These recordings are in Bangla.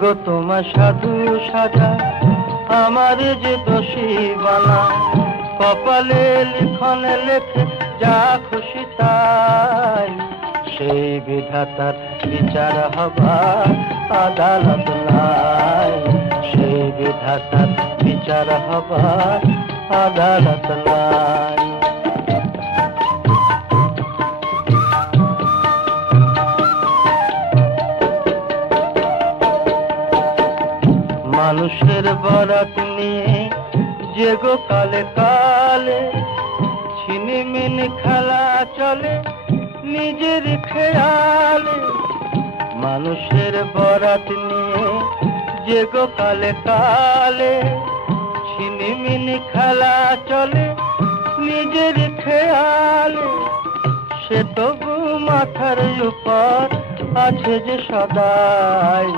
গো তোমার সাধু সাজা আমার যে দোষী বানা, কপালে লিখনে লেখে যা খুশি তাই, সেই বিধাতার বিচার হবার আদালত নাই, সেই বিধাতার বিচার হবার আদালত নাই। মানুষের বরাত নিয়ে যে গো কালে কালে ছিনিমিনি খেলা চলে নিজের খেয়ালে, মানুষের বরাত নিয়ে যে গো কালে কালে ছিনিমিনি খেলা চলে নিজের খেয়ালে, সে তবু মাথার উপর আছে যে সদাই,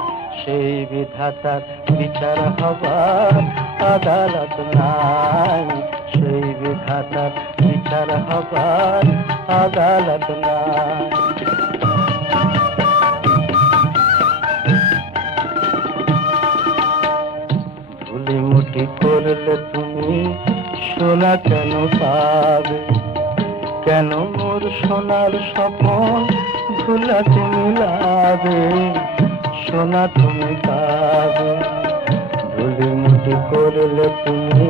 সেই বিধাতার বিচার হবার আদালত নাই, সেই বিধাতার বিচার হবার আদালত নাই। ধুলিমুটি করলে তুমি সোনা কেন পাবে, কেন মোর সোনার স্বপন ধুলাতে মিলাবে, সোনা তুমি পাবে। ধুলিমুটি করলে তুমি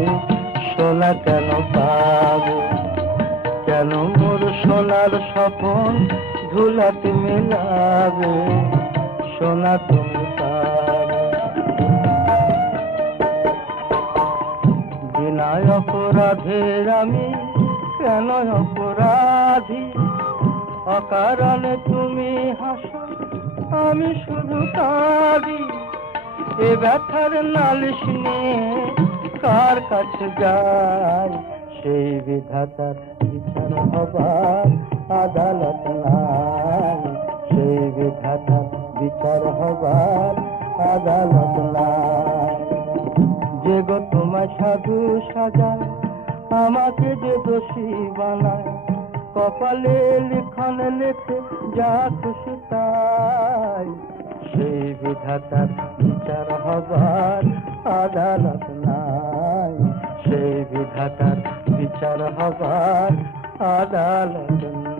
সোনা কেন পাবে, কেন মোর সোনার স্বপন ধুলাতে মিলাবে, সোনা তুমি পাবে। বিনা অপরাধের আমি কেন অপরাধী, অকারণে তুমি হাসো আমি শুধু কাঁদি, এ ব্যথার নালিশ নিয়ে কার কাছে যাই, সেই বিধাতার বিচার হবার আদালত নাই, সেই বিধাতার বিচার হবার আদালত নাই। যে গো তোমার সাধু সাজায় আমাকে যে দোষী বানায়, কপালে লিখনে লেখে যা খুশি তাই, সেই বিধাতার বিচার হবার আদালত নাই, সেই বিধাতার বিচার হবার আদালত নাই।